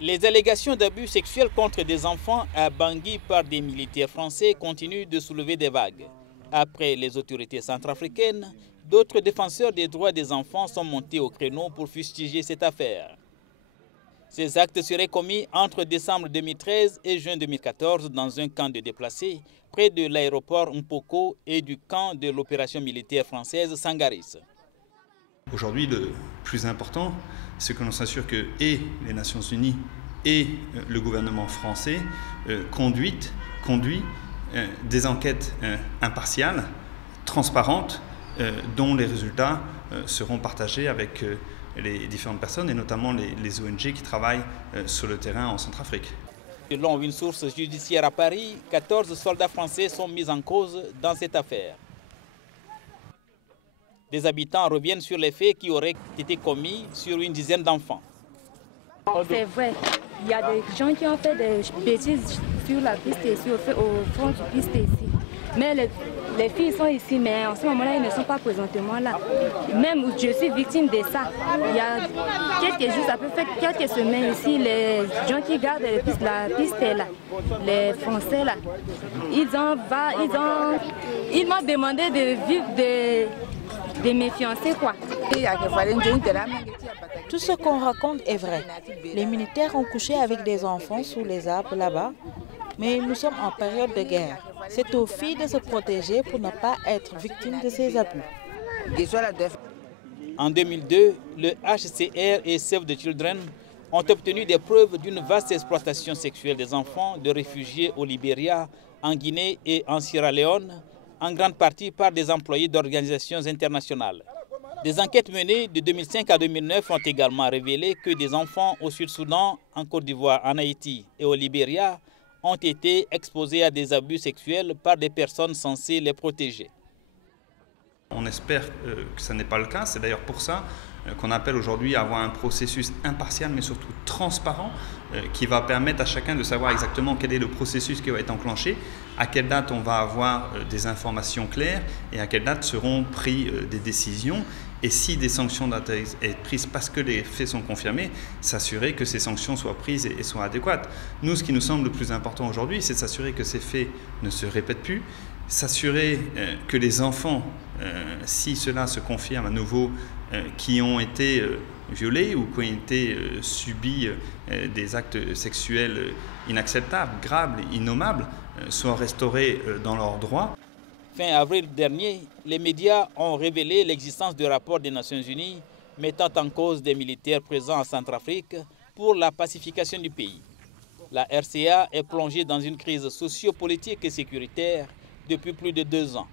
Les allégations d'abus sexuels contre des enfants à Bangui par des militaires français continuent de soulever des vagues. Après les autorités centrafricaines, d'autres défenseurs des droits des enfants sont montés au créneau pour fustiger cette affaire. Ces actes seraient commis entre décembre 2013 et juin 2014 dans un camp de déplacés près de l'aéroport Mpoko et du camp de l'opération militaire française Sangaris. Aujourd'hui, le plus important, c'est que l'on s'assure que et les Nations Unies et le gouvernement français conduit des enquêtes impartiales, transparentes, dont les résultats seront partagés avec les différentes personnes et notamment les ONG qui travaillent sur le terrain en Centrafrique. Selon une source judiciaire à Paris, 14 soldats français sont mis en cause dans cette affaire. Des habitants reviennent sur les faits qui auraient été commis sur une dizaine d'enfants. C'est vrai, il y a des gens qui ont fait des bêtises sur la piste ici, au fond du piste ici. Mais les filles sont ici, mais en ce moment-là, ils ne sont pas présentement là. Même je suis victime de ça. Il y a quelques jours, ça peut faire quelques semaines ici, les gens qui gardent la piste là, les Français là, ils m'ont demandé de vivre de mes fiancés quoi. Tout ce qu'on raconte est vrai. Les militaires ont couché avec des enfants sous les arbres là-bas, mais nous sommes en période de guerre. C'est aux filles de se protéger pour ne pas être victimes de ces abus. En 2002, le HCR et Save the Children ont obtenu des preuves d'une vaste exploitation sexuelle des enfants de réfugiés au Libéria, en Guinée et en Sierra Leone, en grande partie par des employés d'organisations internationales. Des enquêtes menées de 2005 à 2009 ont également révélé que des enfants au Sud-Soudan, en Côte d'Ivoire, en Haïti et au Libéria ont été exposés à des abus sexuels par des personnes censées les protéger. On espère que ce n'est pas le cas, c'est d'ailleurs pour ça qu'on appelle aujourd'hui à avoir un processus impartial mais surtout transparent qui va permettre à chacun de savoir exactement quel est le processus qui va être enclenché, à quelle date on va avoir des informations claires et à quelle date seront prises des décisions. Et si des sanctions doivent être prises parce que les faits sont confirmés, s'assurer que ces sanctions soient prises et soient adéquates. Nous, ce qui nous semble le plus important aujourd'hui, c'est de s'assurer que ces faits ne se répètent plus, s'assurer que les enfants, si cela se confirme à nouveau, qui ont été violés ou qui ont été subis des actes sexuels inacceptables, graves, innommables, soient restaurés dans leurs droits. Fin avril dernier, les médias ont révélé l'existence de rapports des Nations Unies mettant en cause des militaires présents en Centrafrique pour la pacification du pays. La RCA est plongée dans une crise socio-politique et sécuritaire depuis plus de 2 ans.